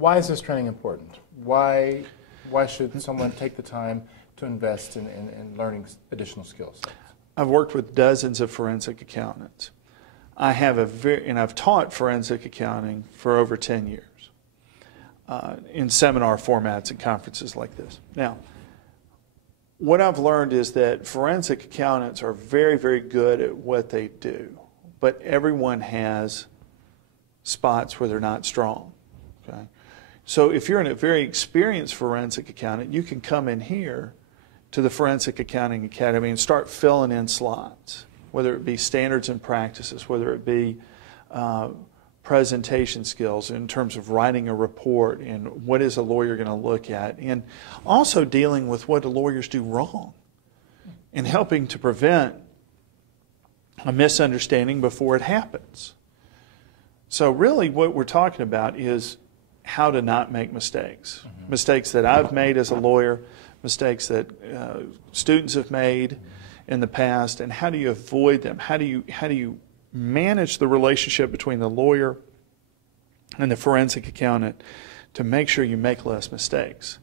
Why is this training important? Why should someone take the time to invest in learning additional skills? I've worked with dozens of forensic accountants. And I've taught forensic accounting for over 10 years in seminar formats and conferences like this. Now, what I've learned is that forensic accountants are very, very good at what they do, but everyone has spots where they're not strong. Okay? So if you're a very experienced forensic accountant, you can come in here to the Forensic Accounting Academy and start filling in slots, whether it be standards and practices, whether it be presentation skills in terms of writing a report and what is a lawyer going to look at, and also dealing with what the lawyers do wrong and helping to prevent a misunderstanding before it happens. So really what we're talking about is how to not make mistakes. Mm-hmm. Mistakes that I've made as a lawyer, mistakes that students have made in the past, and how do you avoid them? How do you manage the relationship between the lawyer and the forensic accountant to make sure you make less mistakes?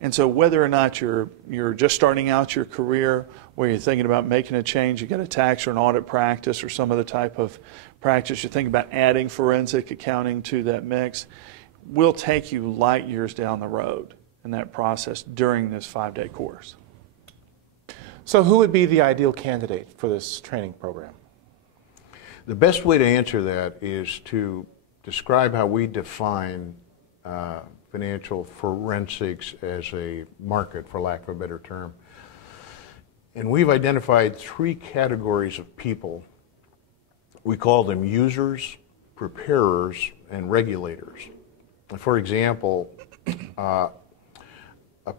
And so whether or not you're just starting out your career, or you're thinking about making a change, you get a tax or an audit practice or some other type of practice, you think about adding forensic accounting to that mix, we'll take you light years down the road in that process during this 5-day course. So who would be the ideal candidate for this training program? The best way to answer that is to describe how we define financial forensics as a market, for lack of a better term. And we've identified 3 categories of people. We call them users, preparers, and regulators. For example, a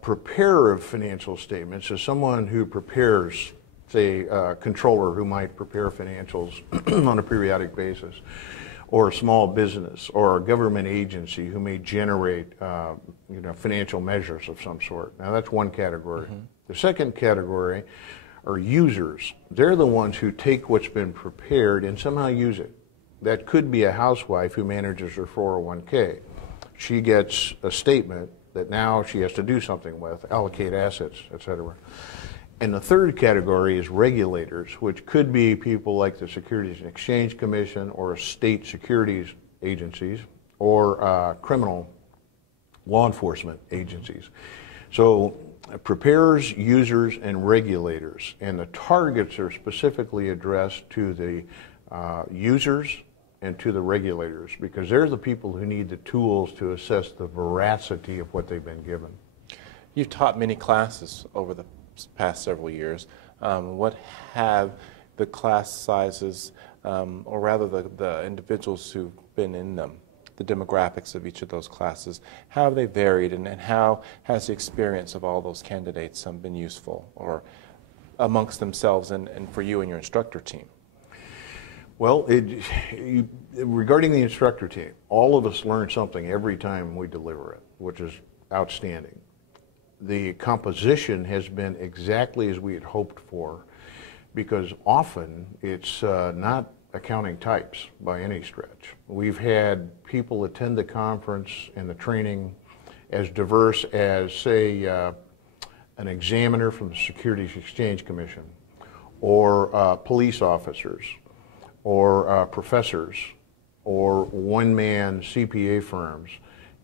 preparer of financial statements is someone who prepares, say, a controller who might prepare financials on a periodic basis, or a small business, or a government agency who may generate financial measures of some sort. Now that's one category. Mm-hmm. The second category are users. They're the ones who take what's been prepared and somehow use it. That could be a housewife who manages her 401k. She gets a statement that now she has to do something with, allocate assets, etc. And the third category is regulators, which could be people like the Securities and Exchange Commission or state securities agencies or criminal law enforcement agencies. So preparers, users, and regulators. And the targets are specifically addressed to the users and to the regulators, because they're the people who need the tools to assess the veracity of what they've been given. You've taught many classes over the past several years. What have the class sizes, or rather the individuals who've been in them, the demographics of each of those classes, how have they varied, and how has the experience of all those candidates been useful, or amongst themselves and for you and your instructor team? Well, regarding the instructor team, all of us learn something every time we deliver it, which is outstanding. The composition has been exactly as we had hoped for, because often it's not accounting types by any stretch. We've had people attend the conference and the training as diverse as, say, an examiner from the Securities Exchange Commission, or police officers, or professors, or one-man CPA firms,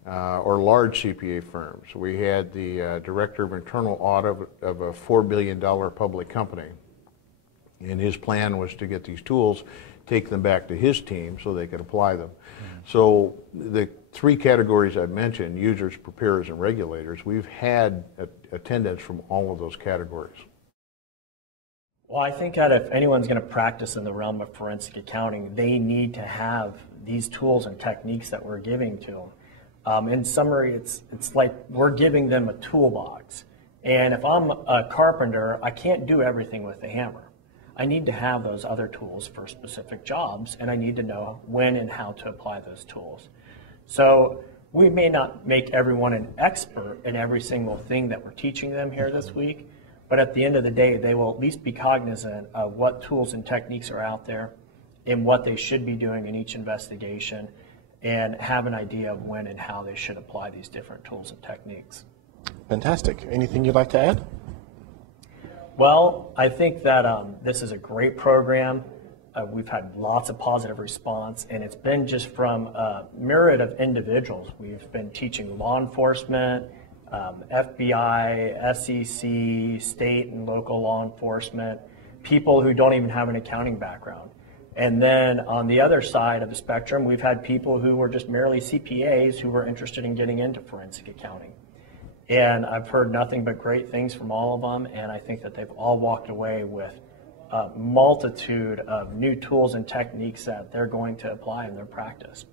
or large CPA firms. We had the director of internal audit of a $4 billion public company, and his plan was to get these tools, take them back to his team so they could apply them. Mm-hmm. So the 3 categories I've mentioned, users, preparers, and regulators, we've had attendance from all of those categories. Well, I think that if anyone's going to practice in the realm of forensic accounting, they need to have these tools and techniques that we're giving to them. In summary, it's like we're giving them a toolbox. And if I'm a carpenter, I can't do everything with the hammer. I need to have those other tools for specific jobs, and I need to know when and how to apply those tools. So we may not make everyone an expert in every single thing that we're teaching them here this week, but at the end of the day, they will at least be cognizant of what tools and techniques are out there and what they should be doing in each investigation. and have an idea of when and how they should apply these different tools and techniques. Fantastic. Anything you'd like to add? Well, I think that this is a great program. We've had lots of positive response, and it's been just from a myriad of individuals. We've been teaching law enforcement, FBI, SEC, state and local law enforcement, people who don't even have an accounting background. And then on the other side of the spectrum, we've had people who were just merely CPAs who were interested in getting into forensic accounting. And I've heard nothing but great things from all of them, and I think that they've all walked away with a multitude of new tools and techniques that they're going to apply in their practice.